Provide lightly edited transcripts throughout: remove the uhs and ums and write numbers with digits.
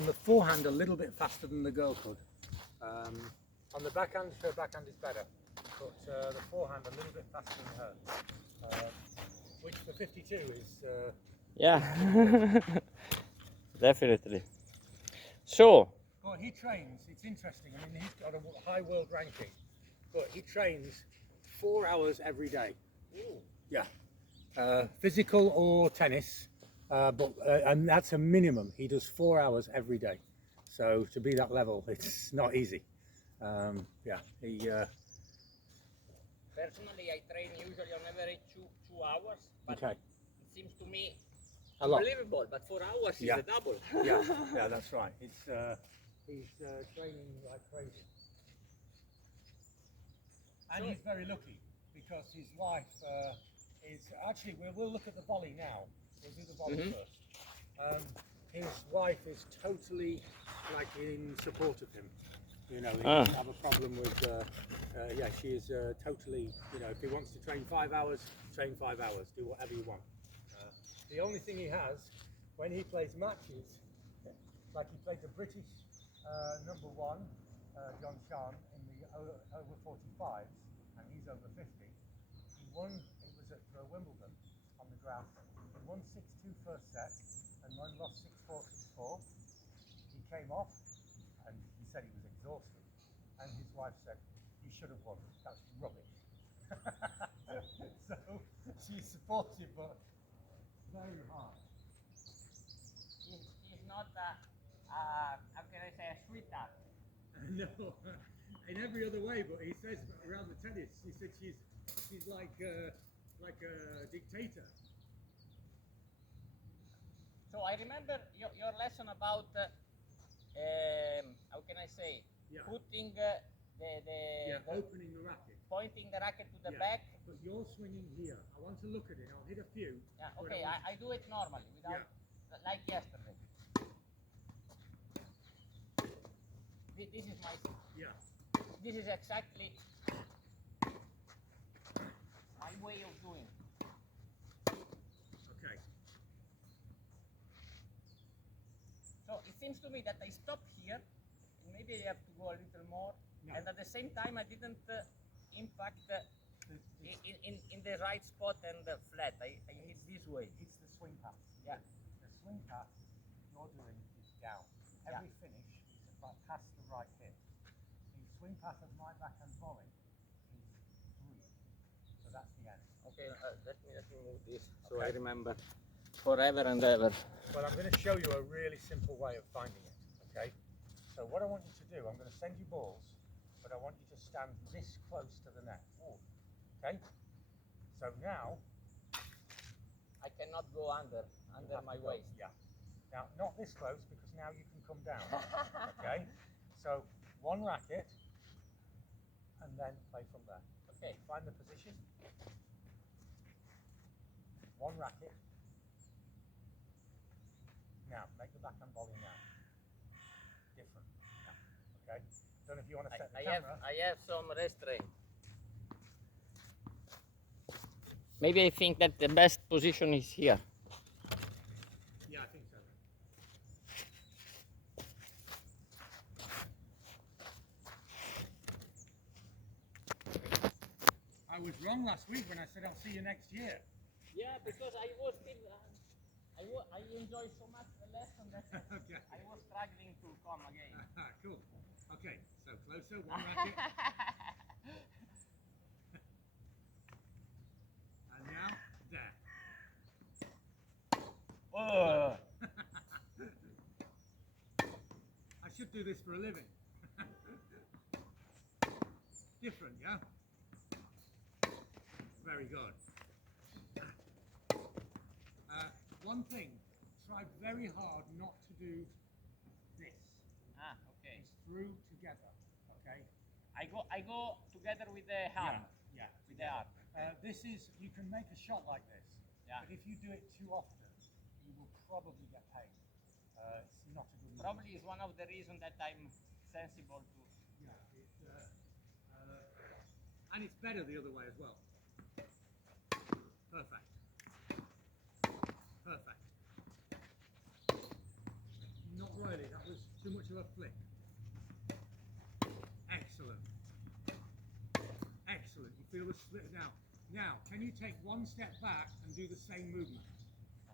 on the forehand a little bit faster than the girl could. On the backhand, her backhand is better, but the forehand a little bit faster than her, which for 52 is... yeah, definitely. So... Well, he trains, it's interesting, I mean, he's got a high world ranking, but he trains 4 hours every day. Ooh. Yeah. Physical or tennis, and that's a minimum. He does 4 hours every day. So to be that level, it's not easy. Yeah, he... Personally, I train usually on average two hours, but okay. It seems to me A lot. unbelievable, but 4 hours Yeah. is a double. Yeah, yeah, that's right. It's, he's training like crazy. And he's very lucky because his wife is... Actually, we'll look at the volley now. We'll do the volley first. His wife is totally like in support of him. You know, he doesn't have a problem with, yeah, she is totally, you know, if he wants to train 5 hours, train 5 hours, do whatever you want. The only thing he has, when he plays matches, like he played the British #1, John Shan, in the over 45s, and he's over 50. He won, it was at Wimbledon on the grass. He won 6-2 first set, and then lost 6-4, 6-4. He came off, and he said he was exhausted. And his wife said, "You should have won. That's rubbish." So she's supportive, but very hard. He's not how can I say, a sweetheart. No, in every other way. But he says around the tennis, he said she's like a dictator. So I remember your lesson about how can I say, Yeah. putting Opening the racket. pointing the racket to the back. But you're swinging here. I want to look at it. I'll hit a few. Yeah, okay, I do it normally without like yesterday. This is my... Yeah. This is exactly my way of doing. Okay. So it seems to me that I stopped here, and maybe I have to go a little more, and at the same time I didn't impact in the right spot and flat. I hit this way. It's the swing path. Yeah. The swing path you're doing is down. Every finish is about past the right hip. The swing path of my backhand volley is 3. So that's the end. Okay, let me move this so I remember forever and ever. Well, I'm going to show you a really simple way of finding it, okay? So what I want you to do, I'm going to send you balls, but I want you to stand this close to the net, okay? So now... I cannot go under my waist. Yeah. Now, not this close, because now you can come down, okay? So, one racket, and then play from there. Okay, find the position. One racket. Now, make the backhand volley now. Different. Now, okay? Don't know if you want to set the camera. I have some restraint. Maybe I think that the best position is here. Yeah, I think so. I was wrong last week when I said I'll see you next year. Yeah, because I was still, I enjoy so much the lesson that Okay. I was struggling to come again. Cool. Okay, so closer, one racket. And now, there. Oh. I should do this for a living. Different, yeah? Very good. One thing, try very hard not to do this. Okay. It's through together, okay? I go together with the arm. Yeah. With the arm. This is, you can make a shot like this, Yeah. but if you do it too often, you will probably get paid. It's not a good move. Probably is one of the reasons that I'm sensible to. Yeah, and it's better the other way as well. Perfect. Perfect. Not really, that was too much of a flick. Excellent. Excellent. You feel the split now. Now, can you take one step back and do the same movement?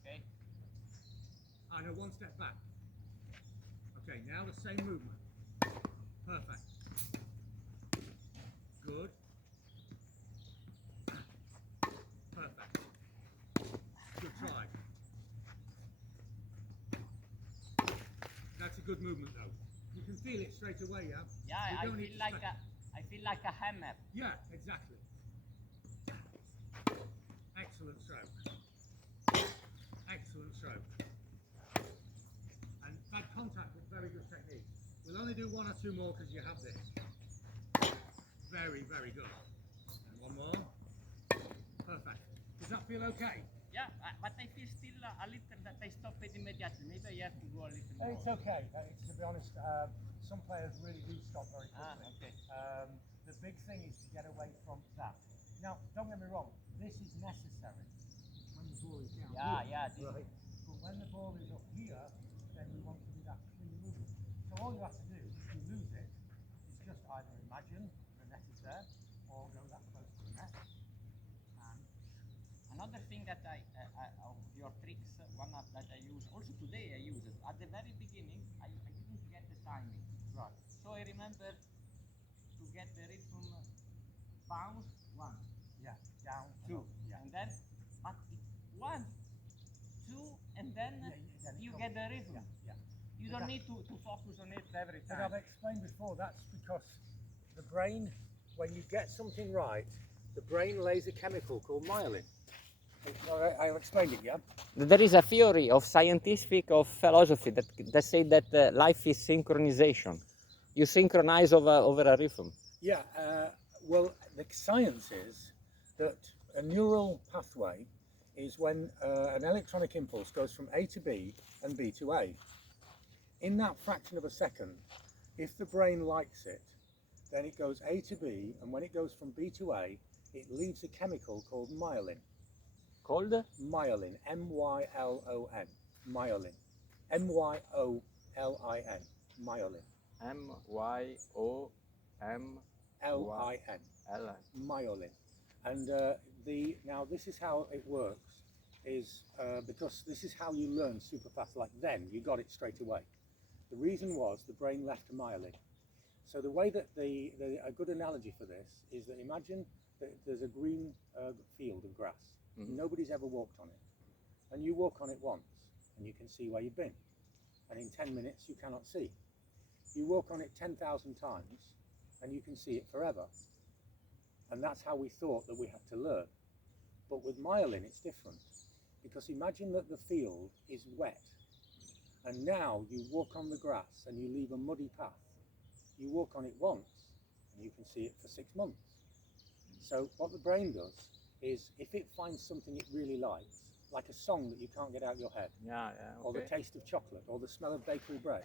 Okay. I know, one step back. Okay, now the same movement. Perfect. Good. Perfect. Good try. That's a good movement though. You can feel it straight away, yeah? Yeah, You I don't need feel to like spec- I feel like a hammer. Yeah, exactly. Excellent stroke. Excellent stroke. And bad contact with very good technique. We'll only do one or two more because you have this. Very, very good. And one more. Perfect. Does that feel okay? Yeah, but I feel still a little that I stop it immediately. Maybe I have to go a little more. It's okay. To be honest, some players really do stop very quickly. Okay. The big thing is to get away from that. Now, don't get me wrong. This is necessary when the ball is down Yeah, here. yeah. Right. But when the ball is up here, then we want to do that clean movement. So all you have to do, if you lose it, is just either imagine the net is there, or go that close to the net. And Another thing that of your tricks, one that I use, also today I use it. At the very beginning, I didn't get the timing. right. So I remember to get the rhythm bounce, one, Yeah. Down. two, Yeah. and then, but it's one, two, and then then it you comes. get the rhythm. Yeah. You don't need to focus on it every But I've time. explained before, that's because the brain, when you get something right, the brain lays a chemical called myelin. I'll explain it, yeah? There is a theory of scientific of philosophy that say that life is synchronization. You synchronize over a rhythm. Yeah, well, the science is that a neural pathway is when an electronic impulse goes from A to B and B to A. In that fraction of a second, if the brain likes it, then it goes A to B, and when it goes from B to A, it leaves a chemical called myelin. Called? Myelin, M-Y-L-O-N, myelin, M-Y-O-L-I-N, myelin, M-Y-O-M L-I-N, L-I. myelin. And now this is how it works, is because this is how you learn super fast. Like then, you got it straight away. The reason was the brain left a myelin. So the way that a good analogy for this is that imagine that there's a green field of grass. Mhm. Nobody's ever walked on it. And you walk on it once and you can see where you've been. And in 10 minutes you cannot see. You walk on it 10,000 times and you can see it forever. And that's how we thought that we had to learn. But with myelin it's different. Because imagine that the field is wet. And now you walk on the grass and you leave a muddy path. You walk on it once and you can see it for 6 months. So what the brain does is if it finds something it really likes, like a song that you can't get out of your head, Yeah, yeah, okay. or the taste of chocolate, or the smell of bakery bread,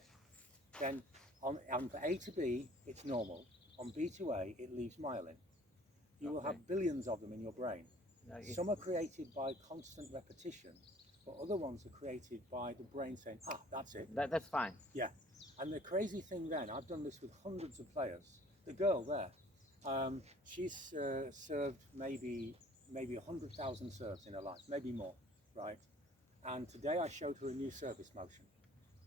then on A to B, it's normal. On B to A, it leaves myelin. You will Okay. have billions of them in your brain. Some are created by constant repetition, but other ones are created by the brain saying, that's it. That's fine. Yeah. And the crazy thing then, I've done this with hundreds of players. The girl there, she's served maybe 100,000 serves in her life, maybe more, right? And today I showed her a new service motion.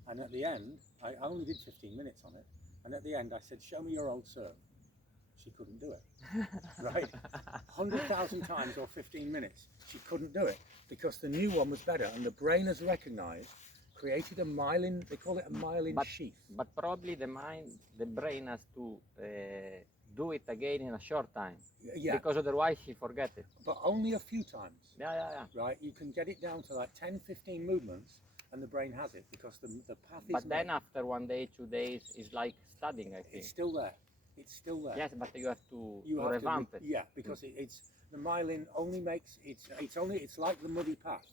And at the end, I only did 15 minutes on it. And at the end I said, show me your old serve. She couldn't do it, right? 100,000 times or 15 minutes, she couldn't do it because the new one was better. And the brain has recognized, created a myelin, they call it a myelin sheath. But probably the brain has to do it again in a short time. Yeah. Because otherwise she forget it. But only a few times. Yeah. Right? You can get it down to like 10, 15 movements and the brain has it because the path is But then made. after 1 day, 2 days, it's like studying, I think. It's still there. It's still there. Yes, but you have to have revamp it. Yeah, because it's the myelin only makes it's like the muddy path.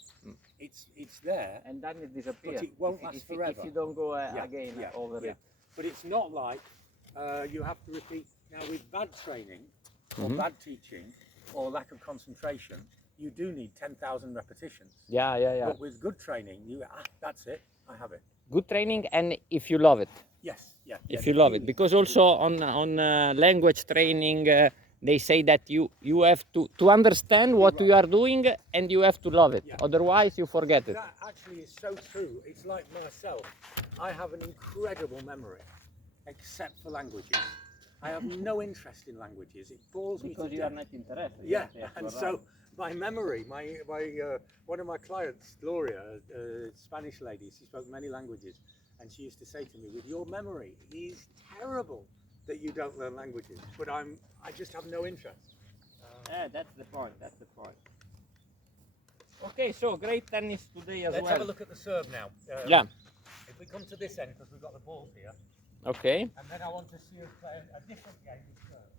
It's there, And then it disappears. but it won't last forever. If you don't go again over it. But it's not like you have to repeat. Now with bad training or bad teaching or lack of concentration, you do need 10,000 repetitions. Yeah. But with good training, that's it. I have it. good training, and if you love it. Yes, yeah. If you love it, because also on language training they say that you have to understand what you are doing, and you have to love it. Yeah. Otherwise you forget it. That actually is so true. It's like myself. I have an incredible memory, except for languages. I have no interest in languages. It bores me to death. not interested. Yeah, and so my memory, one of my clients, Gloria, a Spanish lady, she spoke many languages, and she used to say to me, with your memory, it is terrible that you don't learn languages, but I just have no interest. Yeah, that's the point. That's the point. Okay, so great tennis today as Let's well. have a look at the serve now. Yeah. If we come to this end, because we've got the balls here, Okay. and then I want to see us play a different game of serve.